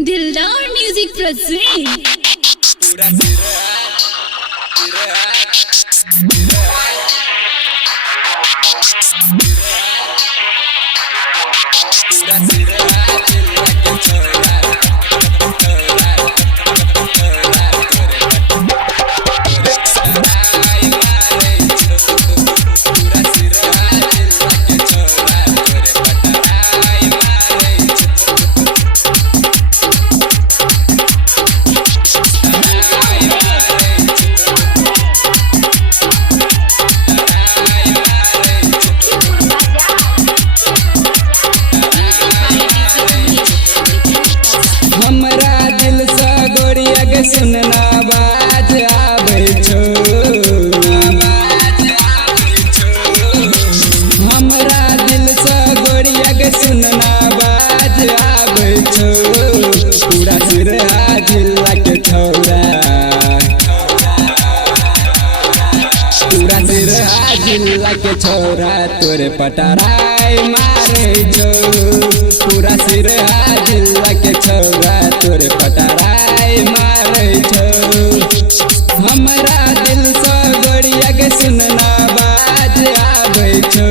दिलदार music present सुनना बाज आबै छो हमरा दिल से गोरिया के सुनना बाज आबै छो पूरा सिरा जिला के छौरा पूरा सिरा जिला के छौरा तोरे पटराई मारे छो पूरा सिरा जिला के छौरा तोरे पटराई मारे छो हमरा दिल से गोरिया के सुनना बाज आबै छो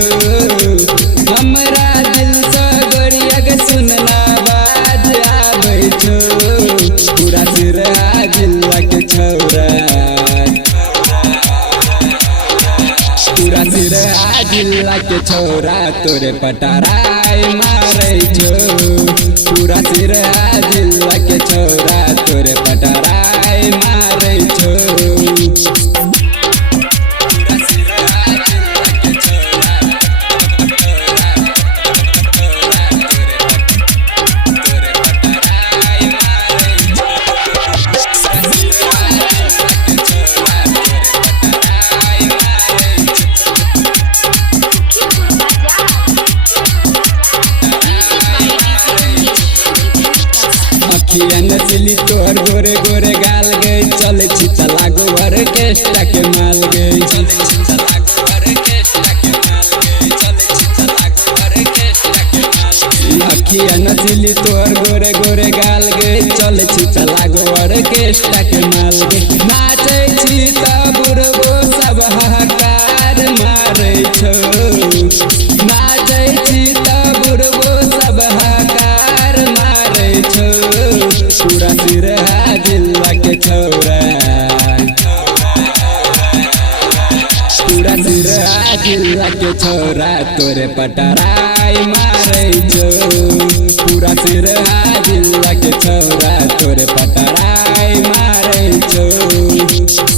हमरा दिल से गोरिया के सुनना बाज आबै छो पूरा सिरा जिला के छौरा पूरा सिरा जिला के छौरा तोरे पटराई मारे छो पूरा सिरा जिला के छौरा तोरे पटराई मारे छो नचली तोहर गोरे गोरे गाल गई चले छिता लागो ऑर्केस्ट्रा के माल गई अखिया नचली तोहर गोरे गोरे गाल गई चले छिता लागो ऑर्केस्ट्रा के माल गई नाचे छी त बुढ़बो सब हाहाकार मारे छो नाचे छी त बुढ़बो सब हाहाकार मारे छो पूरा सिरा जिला के छौरा पूरा सिरा जिला के छौरा तोरे पटराई मारे छो पूरा सिरा जिला के छौरा तोरे पटराई मारे छो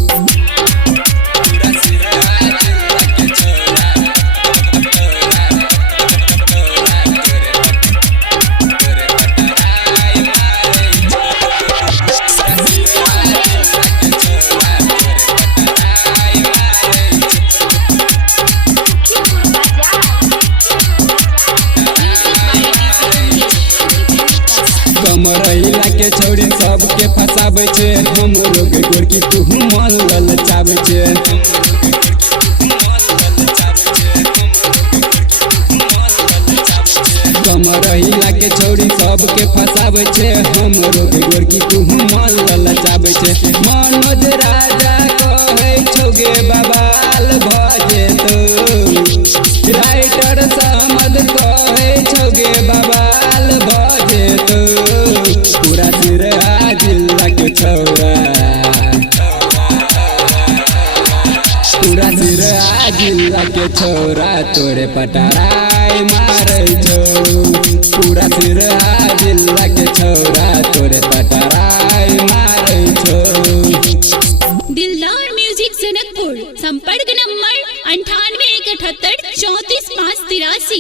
कमरैला के छौड़ी सबके फसाबै छे हमरो के गोरकी तू मन ललचाबै छे कमरैला के छौड़ी सबके फसाबै छे हमरो के गोरकी तू मन ललचाबै छे मनोज राजा कहै छौगे बवाल भजे तो राइटर समद कहै छौगे बवाल भजे तो पूरा सिरा जिला के छौरा पूरा सिरा जिला के छौरा तोरे पटराई मारे छो।